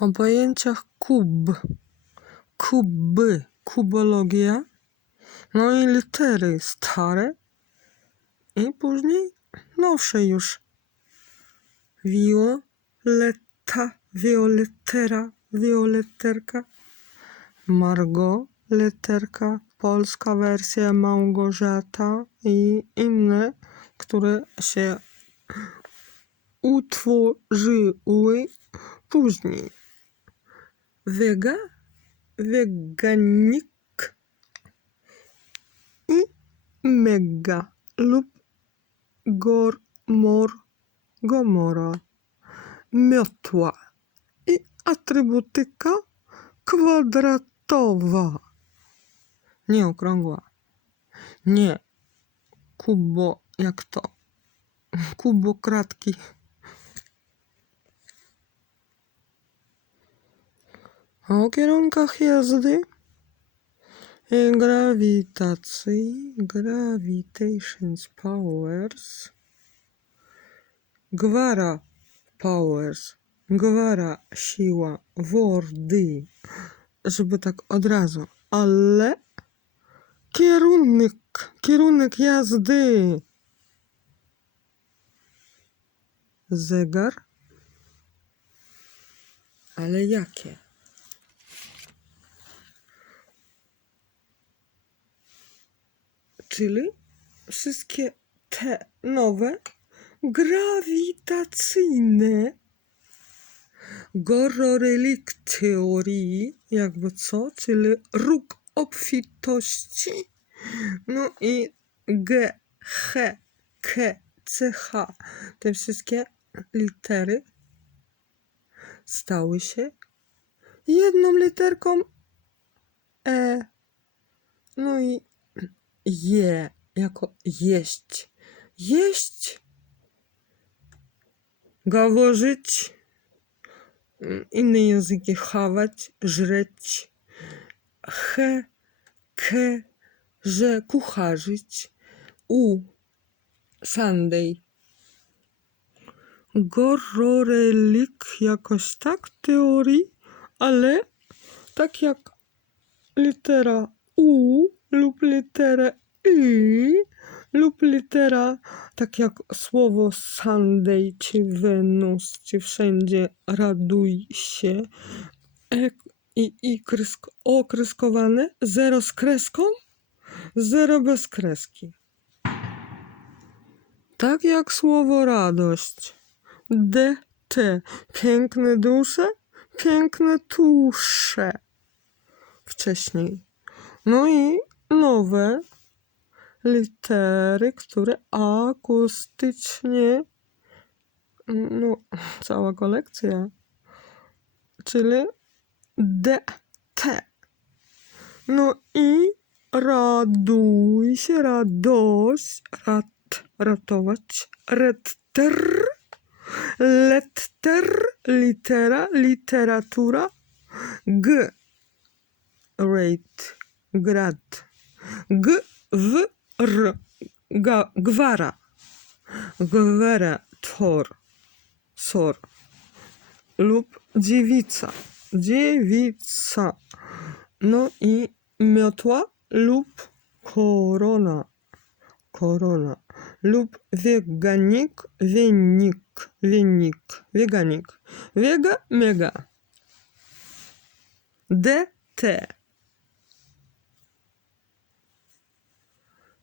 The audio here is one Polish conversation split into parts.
o pojęciach kub, kuby, kubologia, no i litery stare. I później nowsze już. Violetta, violettera, violetterka, Margot, letterka, polska wersja Małgorzata i inne, które się utworzyły później. Wega, weganik i mega lub gormor, gomora, miotła i atrybutyka kwadratowa. Nie okrągła. Nie. Kubo, jak to? Kubokratki. O kierunkach jazdy i grawitacji, gravitations powers, gwara powers, gwara siła, wordy, żeby tak od razu, ale kierunek, kierunek jazdy. Zegar? Ale jakie? Czyli wszystkie te nowe grawitacyjne gororelik teorii, jakby co, czyli róg obfitości, no i G, H, K, C, H, te wszystkie litery stały się jedną literką E. No i je jako jeść. Jeść, gaworzyć, mm, inne języki chawać, żreć. He, ke, że kucharzyć. U, Sunday. Gororelik jakoś tak teorii, ale tak jak litera U lub litera Y lub litera, tak jak słowo Sunday czy Wenus, czy wszędzie raduj się, e, i, i kresk, okreskowane, zero z kreską, zero bez kreski. Tak jak słowo radość. DT. Piękne dusze, piękne tusze. Wcześniej. No i nowe litery, które akustycznie, no, cała kolekcja, czyli DT. No i raduj się, radość, rat, ratować, retter, letter, litera, literatura, g, rate, grad, g, w, r, ga, gwara, gwara, tor, sor. Lub dziewica, dziewica, no i miotła lub korona, korona. Lub weganik, wienik, wienik, weganik, wega, mega, DT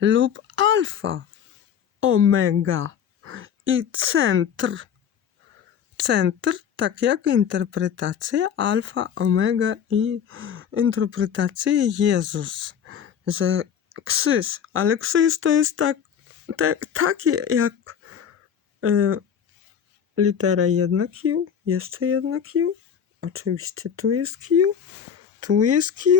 lub alfa, omega i centr. Centr, tak jak interpretacja alfa, omega i interpretacja Jezus, że krzyż, ale krzyż to jest tak, tak takie jak y, litera jedna Q, jeszcze jedna Q, oczywiście tu jest Q, tu jest Q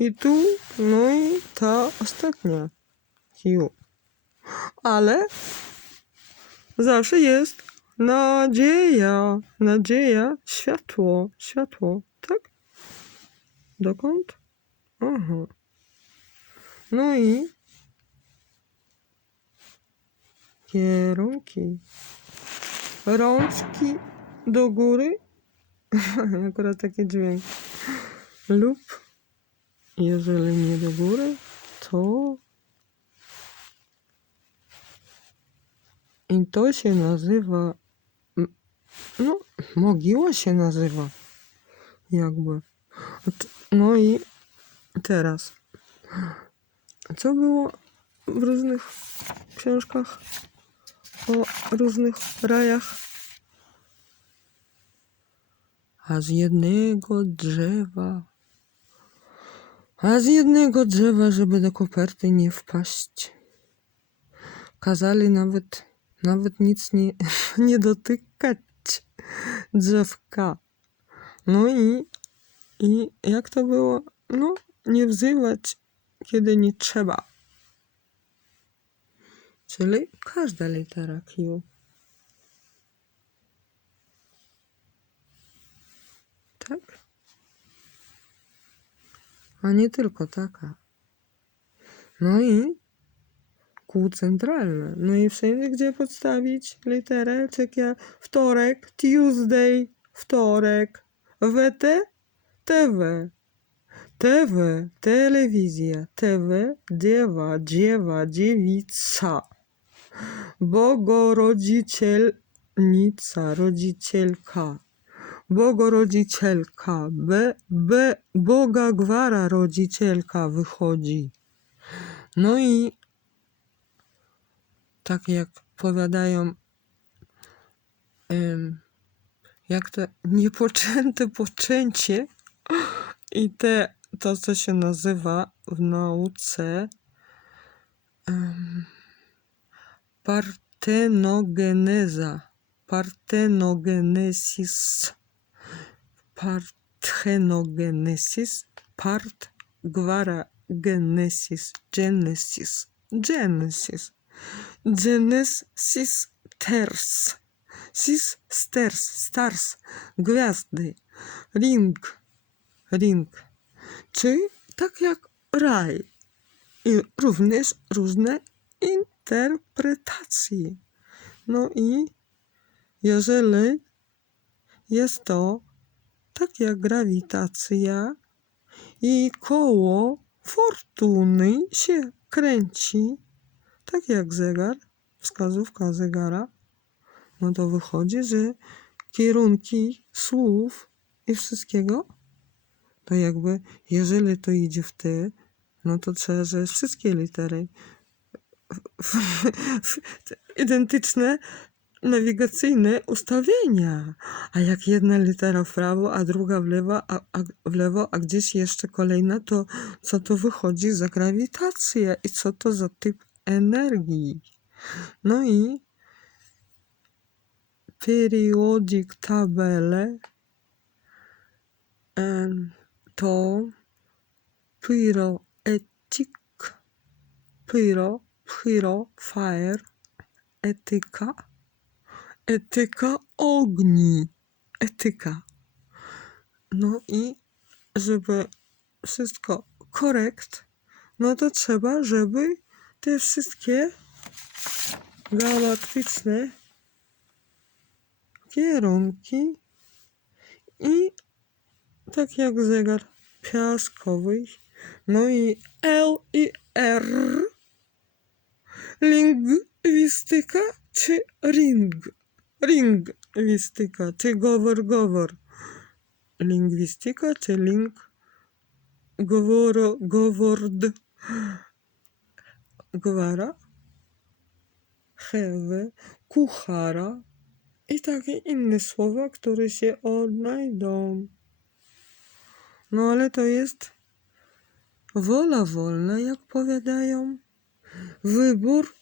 i tu, no i ta ostatnia Q. Ale zawsze jest nadzieja, nadzieja, światło, światło, tak? Dokąd? Aha. No i kierunki. Rączki do góry Akurat taki dźwięk. Lub jeżeli nie do góry, to i to się nazywa no, mogiła się nazywa jakby. T- No i teraz co było w różnych książkach o różnych rajach? A z jednego drzewa, a z jednego drzewa, żeby do koperty nie wpaść. Kazali nawet, nawet nic nie, nie dotykać drzewka. No i, i jak to było? No, nie wzywać, kiedy nie trzeba. Czyli każda litera Q. Tak? A nie tylko taka. No i kół centralne. No i wszędzie, gdzie podstawić literę, tak jak wtorek, Tuesday, wtorek, WT, TV. TV, telewizja, TV, dziewa, dziewa, dziewica. Bogorodzicielnica, rodzicielka. Bogorodzicielka, B, B, Boga Gwara rodzicielka wychodzi. No i tak jak powiadają, jak to niepoczęte poczęcie i te, to co się nazywa w nauce em, partenogeneza, partenogenesis, parthenogenesis, part gwara genesis, genesis, genesis, genesis ters, sis sters, stars, gwiazdy, ring, ring, czyli tak jak raj i również różne interpretacje. No i jeżeli jest to tak jak grawitacja i koło fortuny się kręci, tak jak zegar, wskazówka zegara, no to wychodzi, że kierunki słów i wszystkiego, to jakby jeżeli to idzie w ty, no to trzeba, że wszystkie litery identyczne nawigacyjne ustawienia. A jak jedna litera w prawo, a druga w lewo, a, a w lewo, a gdzieś jeszcze kolejna, to co to wychodzi za grawitacja i co to za typ energii. No i periodic tabele to pyroetyk, pyro, pyro, fire, etyka, etyka ogni, etyka. No i żeby wszystko korekt, no to trzeba, żeby te wszystkie galaktyczne kierunki i tak jak zegar piaskowy, no i L i R lingwistyka czy ring? Lingwistyka czy govor govor? Lingwistyka czy ling? Govoro govord? Gwara? Hewe? Kuchara? I takie inne słowa, które się odnajdą. No ale to jest wola wolna, jak powiadają. Wybór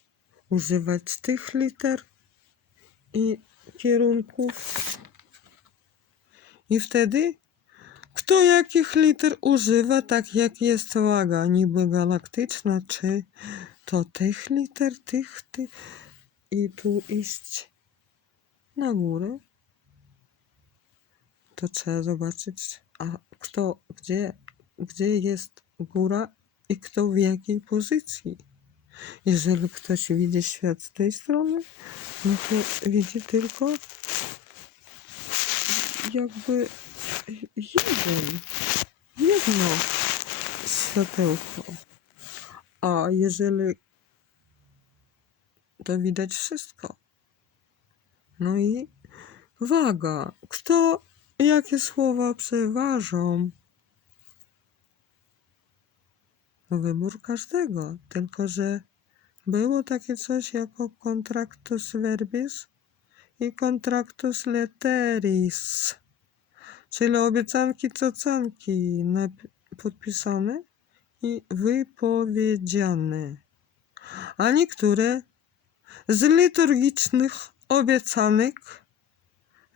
używać tych liter i kierunków. I wtedy kto jakich liter używa, tak jak jest waga, niby galaktyczna, czy to tych liter, tych, tych. I tu iść na górę. To trzeba zobaczyć, a kto, gdzie, gdzie jest góra i kto w jakiej pozycji. Jeżeli ktoś widzi świat z tej strony, no to widzi tylko jakby jeden, jedno światełko. A jeżeli to widać wszystko. No i waga. Kto, jakie słowa przeważą? Wybór każdego. Tylko, że było takie coś jako contractus verbis i contractus letteris. Czyli obiecanki cacanki nap- podpisane i wypowiedziane. A niektóre z liturgicznych obiecanek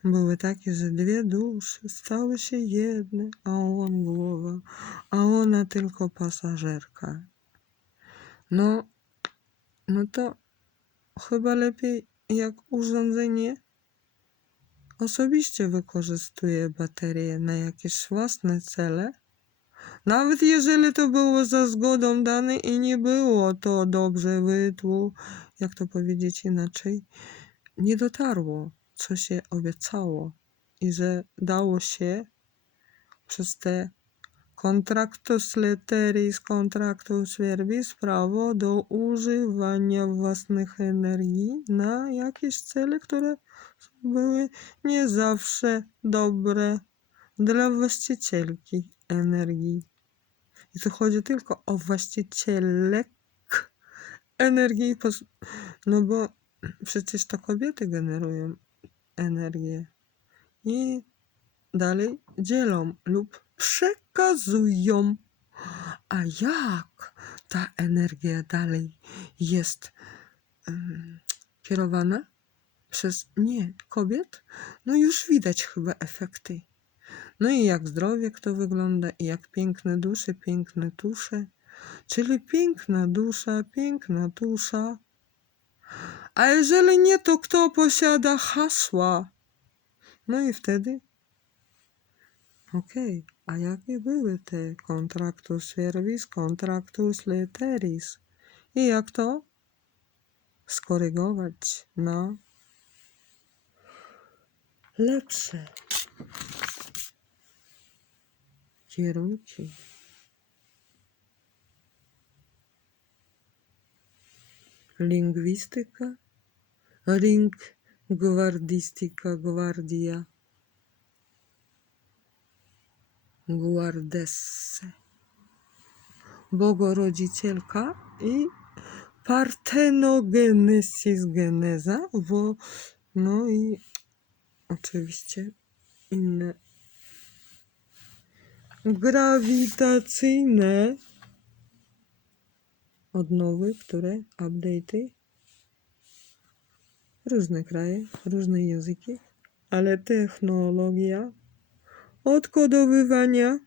były takie, że dwie dusze stały się jedne, a on głowa, a ona tylko pasażerka. No, no to chyba lepiej jak urządzenie osobiście wykorzystuje baterię na jakieś własne cele, nawet jeżeli to było za zgodą dane i nie było to dobrze wytłu, jak to powiedzieć inaczej, nie dotarło, co się obiecało i że dało się przez te contractus letteris, contractus verbis prawo do używania własnych energii na jakieś cele, które były nie zawsze dobre dla właścicielki energii. I tu chodzi tylko o właścicielek energii, no bo przecież to kobiety generują energię i dalej dzielą lub przekazują. A jak ta energia dalej jest em, kierowana przez nie kobiet? No już widać chyba efekty. No i jak zdrowie kto wygląda, i jak piękne dusze, piękne tusze. Czyli piękna dusza, piękna tusza. A jeżeli nie, to kto posiada hasła? No i wtedy Okej, a jakie były te contractus verbis, contractus letteris? I jak to skorygować na lepsze kierunki? Lingwistyka, ring, gwardistyka, gwardia. Guardesse. Bogorodzicielka i Partenogenesis geneza, bo no i oczywiście inne grawitacyjne odnowy, które update'y różne kraje, różne języki, ale technologia odkodowywania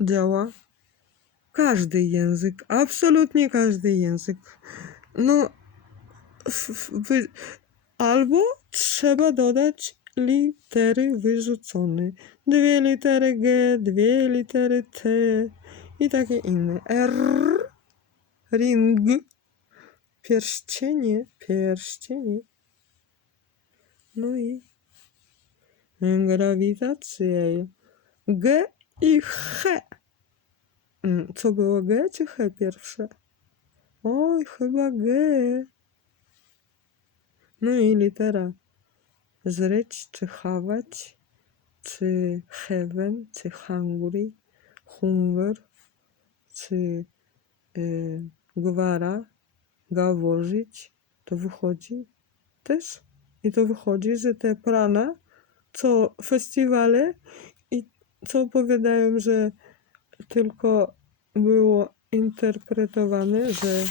działa każdy język, absolutnie każdy język. No, wy, albo trzeba dodać litery wyrzucone. Dwie litery G, dwie litery T i takie inne. R, ring, pierścienie, pierścienie. No i grawitacja. G i H. Mm, Co było G czy H pierwsze? Oj, chyba G. No i litera zryć, czy chować, czy heaven, czy hungry, hunger, czy y, gwara, gaworzyć, to wychodzi też. I to wychodzi, że te prana, co festiwale i co opowiadają, że tylko było interpretowane, że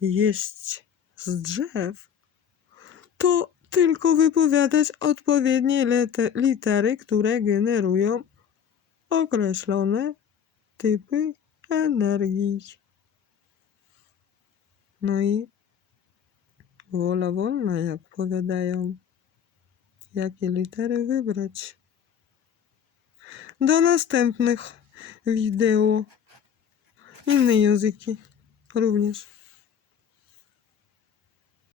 jeść z drzew, to tylko wypowiadać odpowiednie lite- litery, które generują określone typy energii. No i wola wolna, jak powiadają, jakie litery wybrać. Do następnych wideo. Inne języki również.